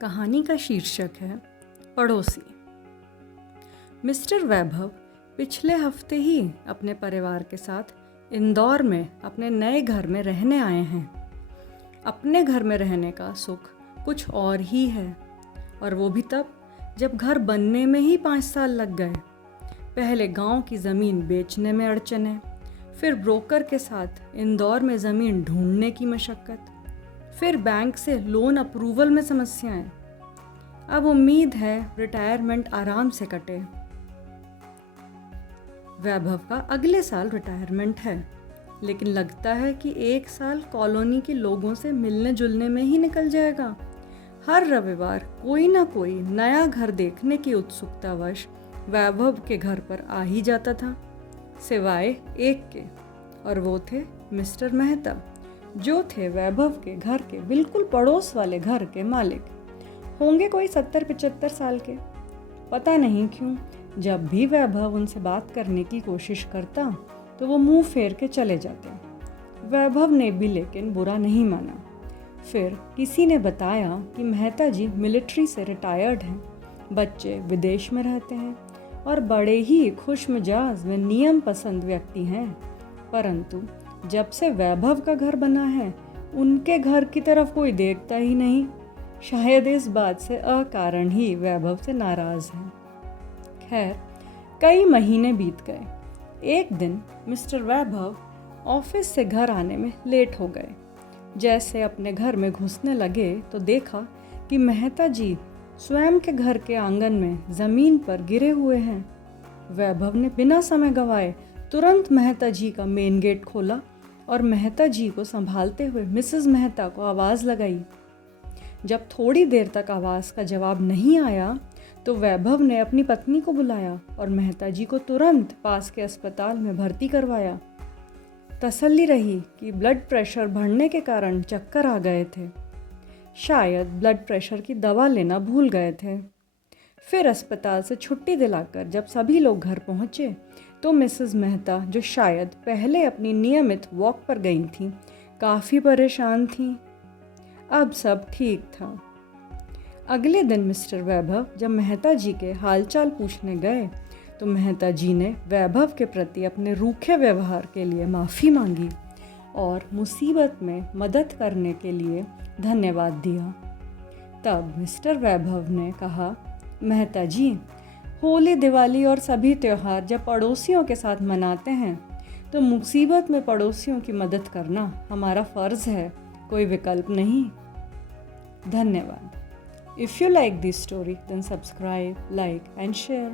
कहानी का शीर्षक है पड़ोसी। मिस्टर वैभव पिछले हफ्ते ही अपने परिवार के साथ इंदौर में अपने नए घर में रहने आए हैं। अपने घर में रहने का सुख कुछ और ही है, और वो भी तब जब घर बनने में ही 5 साल लग गए। पहले गांव की ज़मीन बेचने में अड़चनें, फिर ब्रोकर के साथ इंदौर में ज़मीन ढूंढने की मशक्क़त, फिर बैंक से लोन अप्रूवल में समस्याएं। अब उम्मीद है रिटायरमेंट आराम से कटे। वैभव का अगले साल रिटायरमेंट है, लेकिन लगता है कि 1 साल कॉलोनी के लोगों से मिलने जुलने में ही निकल जाएगा। हर रविवार कोई ना कोई नया घर देखने की उत्सुकतावश वैभव के घर पर आ ही जाता था, सिवाय एक के, और वो थे मिस्टर मेहता, जो थे वैभव के घर के बिल्कुल पड़ोस वाले घर के मालिक। होंगे कोई 70-75 साल के। पता नहीं क्यों जब भी वैभव उनसे बात करने की कोशिश करता तो वो मुंह फेर के चले जाते। वैभव ने भी लेकिन बुरा नहीं माना। फिर किसी ने बताया कि मेहता जी मिलिट्री से रिटायर्ड हैं, बच्चे विदेश में रहते हैं और बड़े ही खुशमिजाज व नियम पसंद व्यक्ति हैं। परंतु जब से वैभव का घर बना है, उनके घर की तरफ कोई देखता ही नहीं। शायद इस बात से अकारण ही वैभव से नाराज है। खैर, कई महीने बीत गए। एक दिन मिस्टर वैभव ऑफिस से घर आने में लेट हो गए। जैसे अपने घर में घुसने लगे तो देखा कि मेहता जी स्वयं के घर के आंगन में ज़मीन पर गिरे हुए हैं। वैभव ने बिना समय गंवाए तुरंत मेहता जी का मेन गेट खोला और मेहता जी को संभालते हुए मिसेस मेहता को आवाज़ लगाई। जब थोड़ी देर तक आवाज़ का जवाब नहीं आया तो वैभव ने अपनी पत्नी को बुलाया और मेहता जी को तुरंत पास के अस्पताल में भर्ती करवाया। तसल्ली रही कि ब्लड प्रेशर बढ़ने के कारण चक्कर आ गए थे। शायद ब्लड प्रेशर की दवा लेना भूल गए थे। फिर अस्पताल से छुट्टी दिलाकर जब सभी लोग घर पहुँचे तो मिसेस मेहता, जो शायद पहले अपनी नियमित वॉक पर गई थीं, काफ़ी परेशान थीं। अब सब ठीक था। अगले दिन मिस्टर वैभव जब मेहता जी के हालचाल पूछने गए तो मेहता जी ने वैभव के प्रति अपने रूखे व्यवहार के लिए माफ़ी मांगी और मुसीबत में मदद करने के लिए धन्यवाद दिया। तब मिस्टर वैभव ने कहा, मेहता जी, होली, दिवाली और सभी त्यौहार जब पड़ोसियों के साथ मनाते हैं तो मुसीबत में पड़ोसियों की मदद करना हमारा फ़र्ज़ है, कोई विकल्प नहीं। धन्यवाद। If you like this story, then subscribe, like and share.